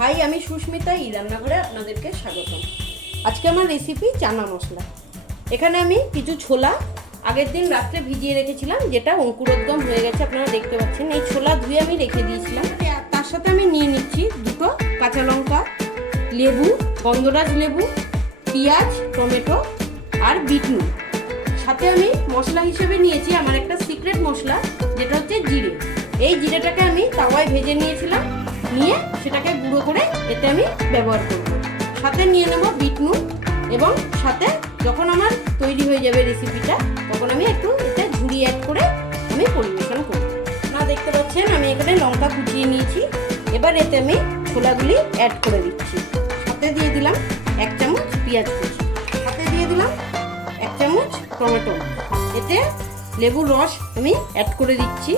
High, আমি সুস্মিতা, এই রান্নাঘরে আপনাদেরকে স্বাগতম। আজকে আমার রেসিপি চানা মশলা। এখানে আমি কিছু ছোলা আগের দিন রাত্রে ভিজিয়ে রেখেছিলাম, যেটা অঙ্কুরোদ্গম হয়ে গেছে, আপনারা দেখতে পাচ্ছেন। এই ছোলা ধুয়ে আমি রেখে দিয়েছিলাম। তার সাথে আমি নিয়ে নিচ্ছি দুটো কাঁচা লঙ্কা, লেবু, গন্ধরাজ লেবু, পেঁয়াজ, টমেটো আর বিট নুন। সাথে আমি মশলা হিসেবে নিয়েছি আমার একটা সিক্রেট মশলা, যেটা হচ্ছে জিরে। এই জিরেটাকে আমি তাওয়ায় ভেজে নিয়েছিলাম, নিয়ে সেটাকে গুঁড়ো করে এতে আমি ব্যবহার করব। সাথে নিয়ে নেব বিট নুন, এবং সাথে যখন আমার তৈরি হয়ে যাবে রেসিপিটা, তখন আমি একটু এতে ঝুড়ি অ্যাড করে আমি পরিবেশন করব। আপনারা দেখতে পাচ্ছেন আমি এখানে লঙ্কা কুচিয়ে নিয়েছি। এবার এতে আমি ছোলাগুলি অ্যাড করে দিচ্ছি। সাথে দিয়ে দিলাম 1 চামচ পেঁয়াজ কুচি, সাথে দিয়ে দিলাম 1 চামচ টমেটো। এতে লেবুর রস আমি অ্যাড করে দিচ্ছি।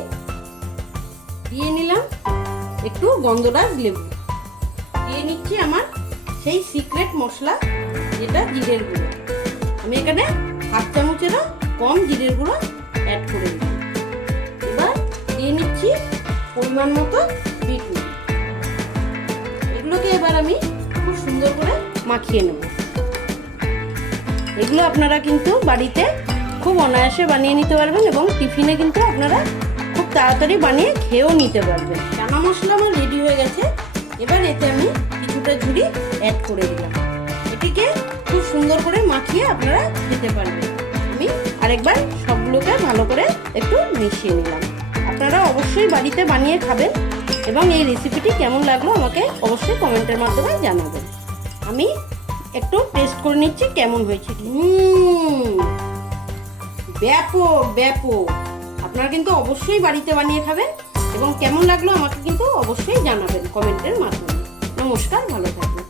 দিয়ে নিলাম একটু গন্ধরাজ লেবু। দিয়ে নিচ্ছি আমার সেই সিক্রেট মশলা, যেটা জিরের গুঁড়ো। আমি এখানে 1/2 চামচেরও কম জিরের গুঁড়ো অ্যাড করে দিচ্ছি। এবার দিয়ে নিচ্ছি পরিমাণ মতো বিট নুন। এগুলোকে এবার আমি খুব সুন্দর করে মাখিয়ে নেব। এগুলো আপনারা কিন্তু বাড়িতে খুব অনায়াসে বানিয়ে নিতে পারবেন, এবং টিফিনে কিন্তু আপনারা খুব তাড়াতাড়ি বানিয়ে খেয়েও নিতে পারবেন। চানা মশলা আমার রেডি হয়ে গেছে। এবার এতে আমি কিছুটা ঝুড়ি অ্যাড করে দিলাম। এটিকে খুব সুন্দর করে মাখিয়ে আপনারা খেতে পারবেন। আমি আরেকবার সবগুলোকে ভালো করে একটু মিশিয়ে নিলাম। আপনারা অবশ্যই বাড়িতে বানিয়ে খাবেন, এবং এই রেসিপিটি কেমন লাগলো আমাকে অবশ্যই কমেন্টের মাধ্যমে জানাবেন। আমি একটু টেস্ট করে নিচ্ছি কেমন হয়েছে। ব্যাপক ব্যাপক! আপনারা কিন্তু অবশ্যই বাড়িতে বানিয়ে খাবেন, এবং কেমন লাগলো আমাকে কিন্তু অবশ্যই জানাবেন কমেন্টের মাধ্যমে। নমস্কার, ভালো থাকবেন।